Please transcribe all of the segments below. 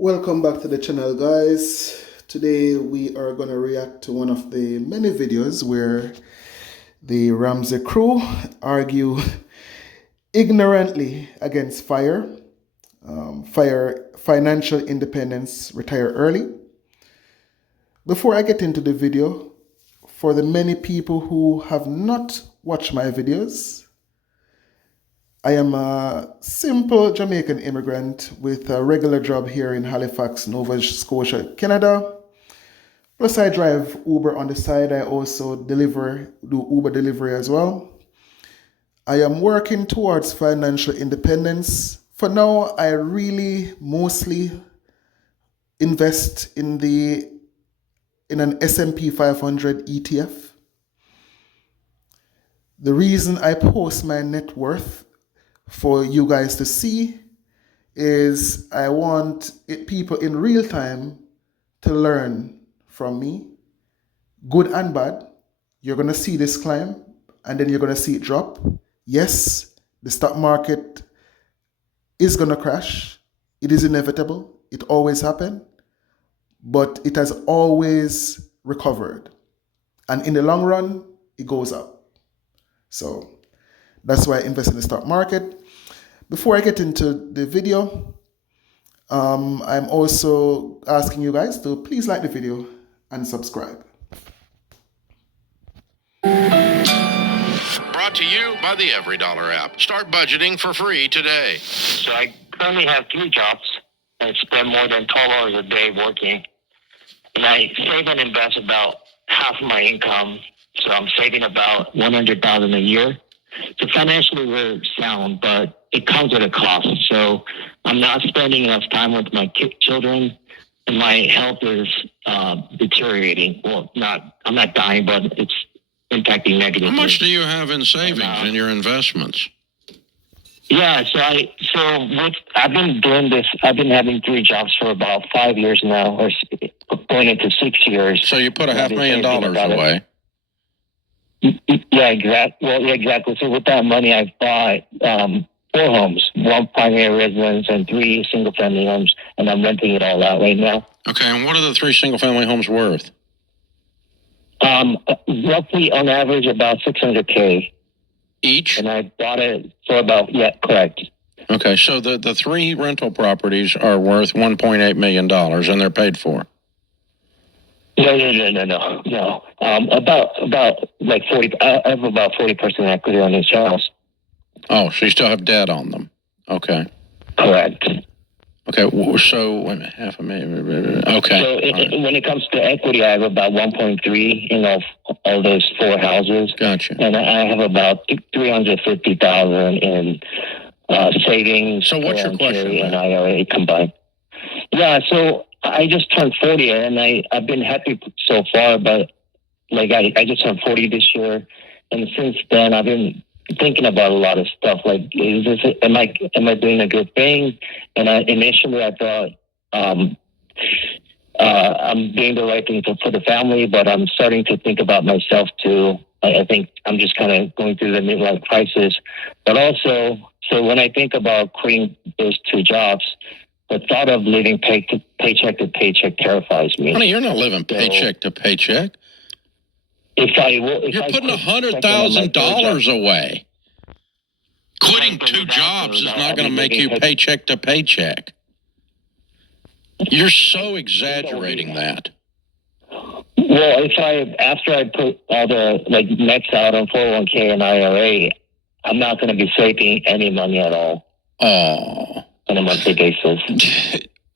Welcome back to the channel, guys. Today we are going to react to one of the many videos where the Ramsey crew argue ignorantly against financial independence, retire early. Before I get into the video, for the many people who have not watched my videos, I am a simple Jamaican immigrant with a regular job here in Halifax, Nova Scotia, Canada. Plus I drive Uber on the side. I also do Uber delivery as well. I am working towards financial independence. For now, I really mostly invest in an S&P 500 ETF. The reason I post my net worth for you guys to see is I want people in real time to learn from me, good and bad. You're going to see this climb and then you're going to see it drop. Yes, the stock market is going to crash. It is inevitable. It always happens, but it has always recovered. And in the long run, it goes up. So that's why I invest in the stock market. Before I get into the video, I'm also asking you guys to please like the video and subscribe. Brought to you by the EveryDollar app. Start budgeting for free today. So I currently have 3 jobs and spend more than 12 hours a day working. And I save and invest about half of my income. So I'm saving about $100,000 a year. So financially we're sound, but it comes at a cost. So I'm not spending enough time with my children, and my health is deteriorating. Well, I'm not dying, but it's impacting negatively. How much do you have in savings in your investments? Yeah, I've been doing this. I've been having 3 jobs for about 5 years now, or going into 6 years. So you put $500,000 away. Yeah, exactly. Well, yeah, exactly. So with that money, I've bought 4 homes, 1 primary residence and 3 single-family homes, and I'm renting it all out right now. Okay, and what are the 3 single-family homes worth? Roughly on average about $600K Each? and I bought it for about, yeah, correct. Okay, so the 3 rental properties are worth $1.8 million, and they're paid for. No. About like 40. I have about 40% equity on each house. Oh, so you still have debt on them. Okay. Correct. Okay, so wait a minute, $500,000. Okay. So when it comes to equity, I have about 1.3 in all those 4 houses. Gotcha. And I have about 350,000 in savings. So what's your question? And IRA combined. Yeah, so I just turned 40, and I've been happy so far, but like I just turned 40 this year, and since then I've been thinking about a lot of stuff. Like, am I doing a good thing? And initially I thought I'm doing the right thing for the family, but I'm starting to think about myself too. I think I'm just kind of going through the midlife crisis, but also, so when I think about quitting those 2 jobs, the thought of living paycheck to paycheck terrifies me. Honey, you're not living paycheck to paycheck. You're putting $100,000 away. Quitting 2 jobs is not going to make you paycheck to paycheck. You're so exaggerating that. Well, after I put all the max out on 401k and IRA, I'm not going to be saving any money at all. Oh. On a monthly basis.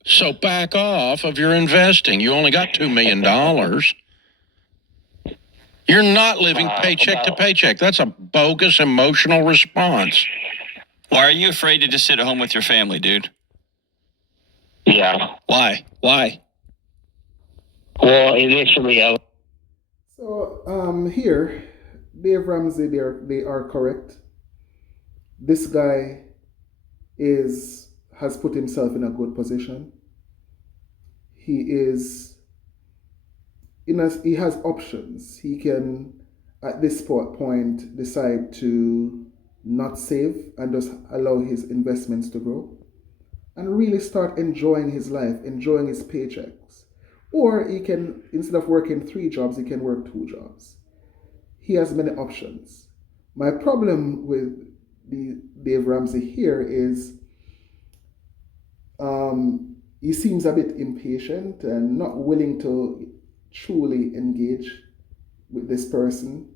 So back off of your investing. You only got $2 million. You're not living paycheck to paycheck. That's a bogus emotional response. Why are you afraid to just sit at home with your family, dude? Yeah. Why? Well, initially So here, Dave Ramsey, they are correct. This guy has put himself in a good position. He has options. He can, at this point, decide to not save and just allow his investments to grow. and really start enjoying his life, enjoying his paychecks. Or he can, instead of working 3 jobs, he can work 2 jobs. He has many options. My problem with Dave Ramsey here is he seems a bit impatient and not willing to truly engage with this person,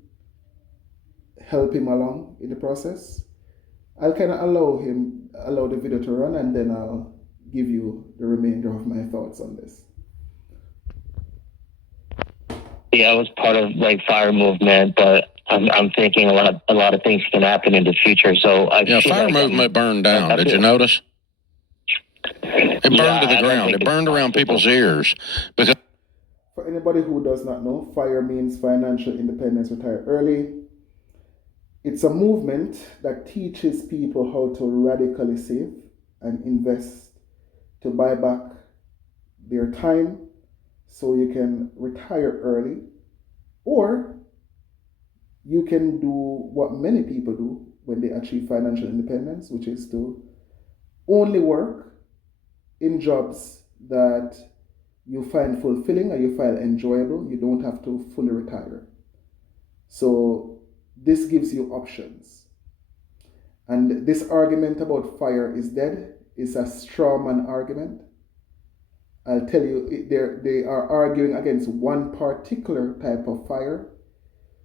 help him along in the process. I'll kind of allow the video to run, and then I'll give you the remainder of my thoughts on this. Yeah, I was part of like fire movement, but I'm thinking a lot of things can happen in the future. So fire movement burned down. Did you notice? It burned to the ground. It burned around people's ears because. For anybody who does not know, FIRE means Financial Independence Retire Early. It's a movement that teaches people how to radically save and invest to buy back their time so you can retire early, or you can do what many people do when they achieve financial independence, which is to only work in jobs that you find fulfilling or you find enjoyable. You don't have to fully retire. So this gives you options. And this argument about FIRE is dead is a straw man argument. I'll tell you, they are arguing against one particular type of FIRE,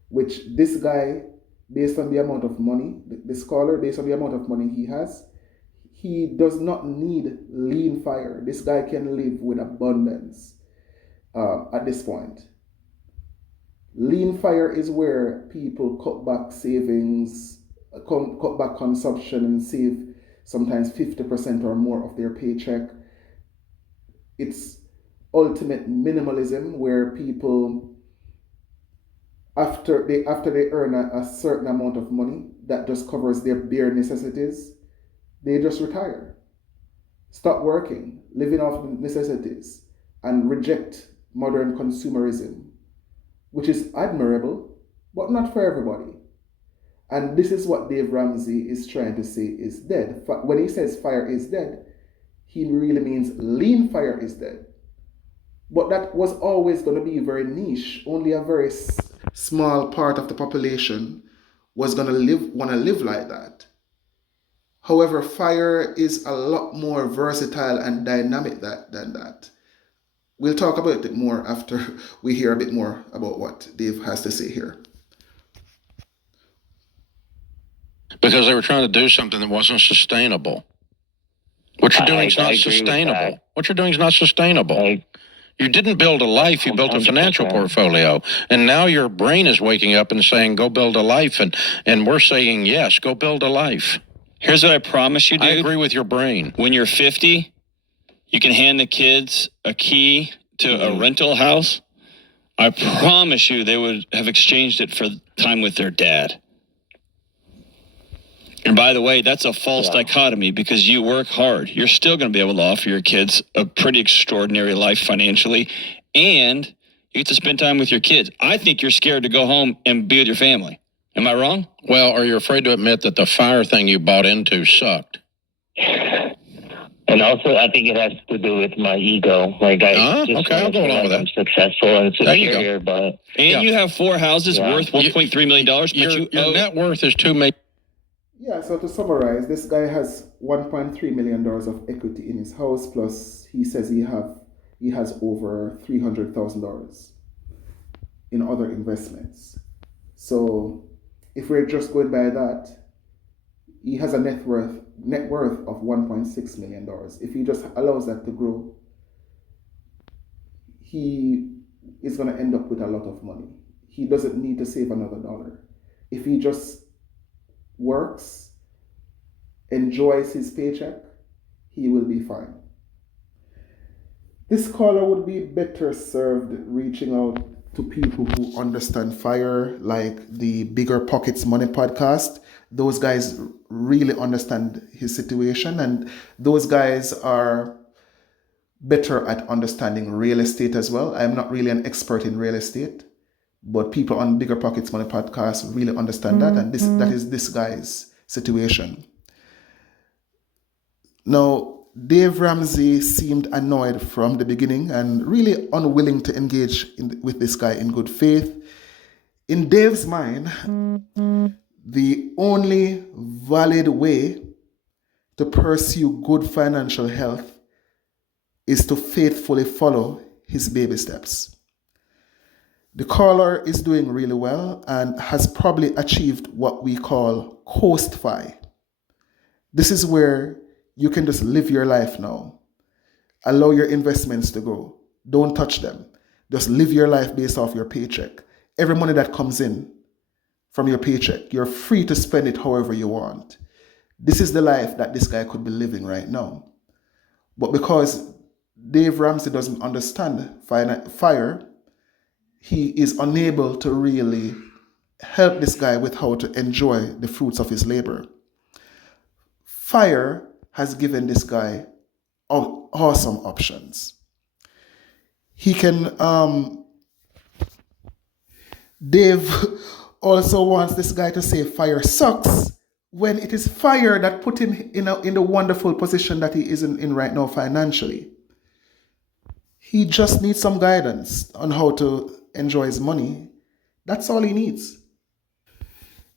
which this guy, based on the amount of money, the scholar, based on the amount of money he has, he does not need lean FIRE. This guy can live with abundance at this point. Lean FIRE is where people cut back savings, cut back consumption, and save sometimes 50% or more of their paycheck. It's ultimate minimalism, where people, after they earn a certain amount of money that just covers their bare necessities, they just retire, stop working, living off necessities, and reject modern consumerism, which is admirable, but not for everybody. And this is what Dave Ramsey is trying to say is dead. When he says FIRE is dead, he really means lean FIRE is dead. But that was always going to be very niche. Only a very small part of the population was going to want to live like that. However, FIRE is a lot more versatile and dynamic than that. We'll talk about it more after we hear a bit more about what Dave has to say here. Because they were trying to do something that wasn't sustainable. What you're doing is not sustainable. What you're doing is not sustainable. You didn't build a life, you built a financial portfolio. And now your brain is waking up and saying, go build a life. And we're saying, yes, go build a life. Here's what I promise you, dude. I agree with your brain. When you're 50, you can hand the kids a key to a rental house. I promise you they would have exchanged it for time with their dad. And by the way, that's a false dichotomy, because you work hard. You're still going to be able to offer your kids a pretty extraordinary life financially, and you get to spend time with your kids. I think you're scared to go home and be with your family. Am I wrong? Well, are you afraid to admit that the FIRE thing you bought into sucked? And also, I think it has to do with my ego. Like, I'll go along with that. I'm successful and superior, but... And you have 4 houses worth $1.3 million, but your net worth is $2 million. Yeah, so to summarize, this guy has $1.3 million of equity in his house, plus he says he has over $300,000 in other investments. So if we're just going by that, he has a net worth of $1.6 million. If he just allows that to grow, he is going to end up with a lot of money. He doesn't need to save another dollar. If he just works, enjoys his paycheck, he will be fine. This caller would be better served reaching out to people who understand FIRE, like the Bigger Pockets Money podcast. Those guys really understand his situation, and those guys are better at understanding real estate as well. I'm not really an expert in real estate, but people on Bigger Pockets Money podcast really understand that, and that is this guy's situation. Now, Dave Ramsey seemed annoyed from the beginning and really unwilling to engage with this guy in good faith. In Dave's mind, the only valid way to pursue good financial health is to faithfully follow his baby steps. The caller is doing really well and has probably achieved what we call coast-fi. This is where you can just live your life now. Allow your investments to grow. Don't touch them. Just live your life based off your paycheck. Every money that comes in from your paycheck, you're free to spend it however you want. This is the life that this guy could be living right now. But because Dave Ramsey doesn't understand fire, he is unable to really help this guy with how to enjoy the fruits of his labor. Fire has given this guy awesome options. He can, Dave also wants this guy to say fire sucks when it is fire that put him in the wonderful position that he is in right now financially. He just needs some guidance on how to enjoy his money. That's all he needs.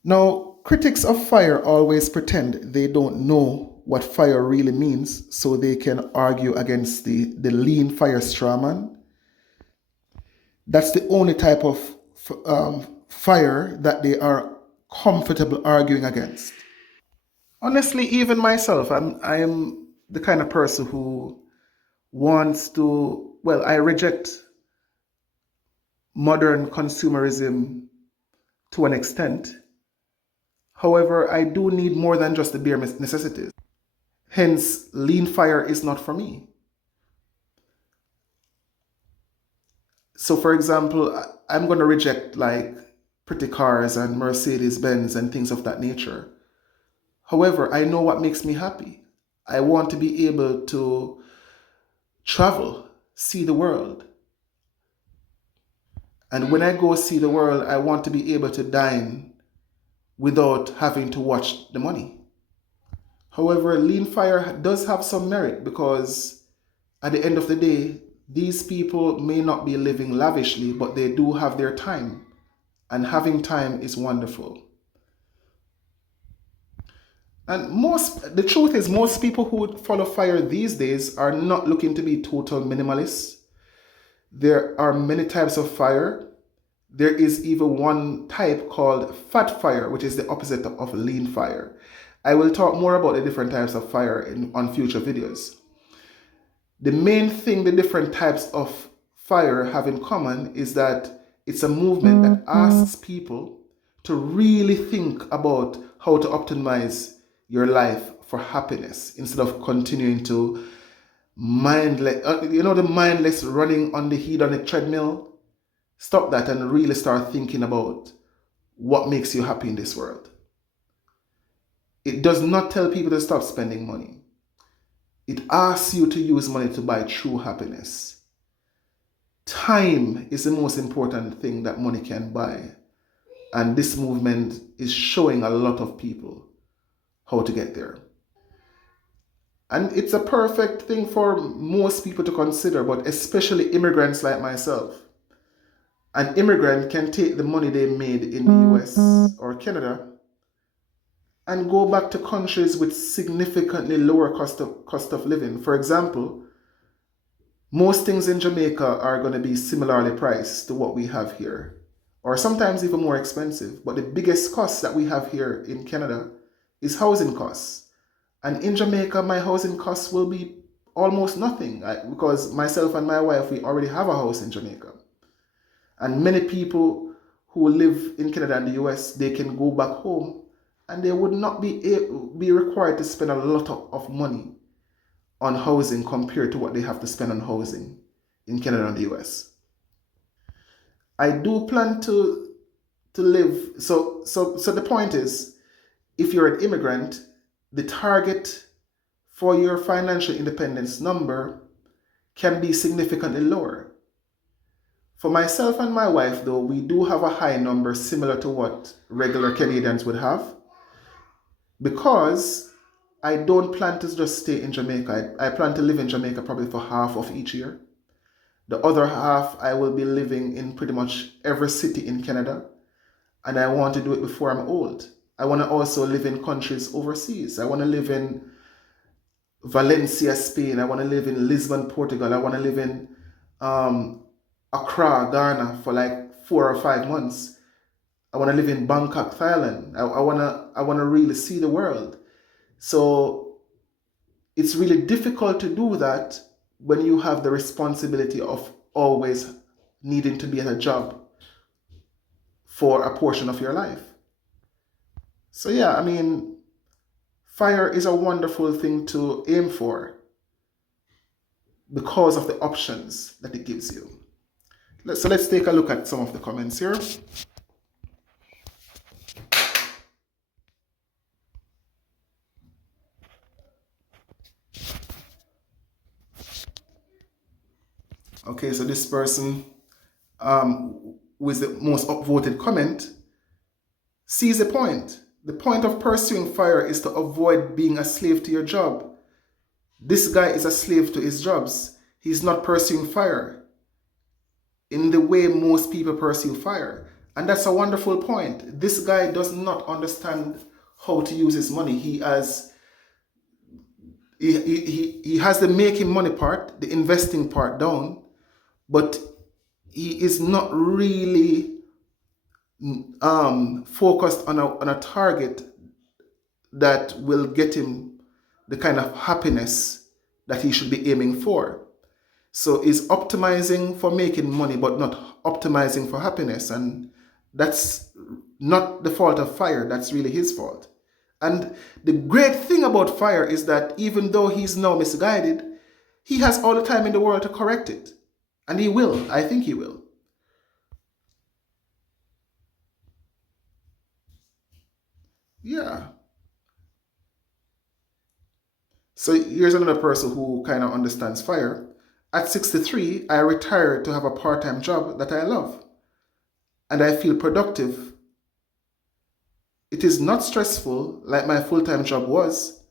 Now, critics of fire always pretend they don't know what fire really means, so they can argue against the lean fire strawman. That's the only type of fire that they are comfortable arguing against. Honestly, even myself, I am the kind of person who wants to, well, I reject modern consumerism to an extent. However, I do need more than just the bare necessities. Hence, lean fire is not for me. So, for example, I'm going to reject like pretty cars and Mercedes-Benz and things of that nature. However, I know what makes me happy. I want to be able to travel, see the world. And when I go see the world, I want to be able to dine without having to watch the money. However, lean fire does have some merit because at the end of the day, these people may not be living lavishly, but they do have their time. And having time is wonderful. And the truth is, most people who follow fire these days are not looking to be total minimalists. There are many types of fire. There is even one type called fat fire, which is the opposite of lean fire. I will talk more about the different types of fire on future videos. The main thing the different types of fire have in common is that it's a movement that asks people to really think about how to optimize your life for happiness instead of continuing to the mindless running on the hedonic treadmill. Stop that and really start thinking about what makes you happy in this world. It does not tell people to stop spending money. It asks you to use money to buy true happiness. Time is the most important thing that money can buy. And this movement is showing a lot of people how to get there. And it's a perfect thing for most people to consider, but especially immigrants like myself. An immigrant can take the money they made in the US or Canada and go back to countries with significantly lower cost of living. For example, most things in Jamaica are going to be similarly priced to what we have here, or sometimes even more expensive. But the biggest cost that we have here in Canada is housing costs. And in Jamaica, my housing costs will be almost nothing because myself and my wife, we already have a house in Jamaica. And many people who live in Canada and the US, they can go back home and they would not be required to spend a lot of money on housing compared to what they have to spend on housing in Canada and the US. I do plan to live. So the point is, if you're an immigrant, the target for your financial independence number can be significantly lower. For myself and my wife, though, we do have a high number similar to what regular Canadians would have, because I don't plan to just stay in Jamaica. I plan to live in Jamaica probably for half of each year. The other half, I will be living in pretty much every city in Canada. And I want to do it before I'm old. I want to also live in countries overseas. I want to live in Valencia, Spain. I want to live in Lisbon, Portugal. I want to live in Accra, Ghana for like 4 or 5 months. I want to live in Bangkok, Thailand. I want to really see the world. So it's really difficult to do that when you have the responsibility of always needing to be at a job for a portion of your life. So yeah, I mean, FIRE is a wonderful thing to aim for because of the options that it gives you. So let's take a look at some of the comments here. Okay, so this person with the most upvoted comment sees the point. The point of pursuing FIRE is to avoid being a slave to your job. This guy is a slave to his jobs. He's not pursuing FIRE in the way most people pursue FIRE. And that's a wonderful point. This guy does not understand how to use his money. He has the making money part, the investing part down, but he is not really focused on a target that will get him the kind of happiness that he should be aiming for. So he's optimizing for making money, but not optimizing for happiness. And that's not the fault of FIRE. That's really his fault. And the great thing about FIRE is that even though he's now misguided, he has all the time in the world to correct it. And he will. I think he will. Yeah. So here's another person who kind of understands FIRE. At 63, I retired to have a part-time job that I love. And I feel productive. It is not stressful like my full-time job was.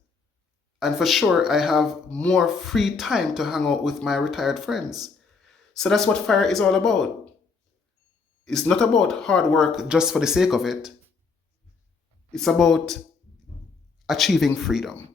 And for sure, I have more free time to hang out with my retired friends. So that's what FIRE is all about. It's not about hard work just for the sake of it. It's about achieving freedom.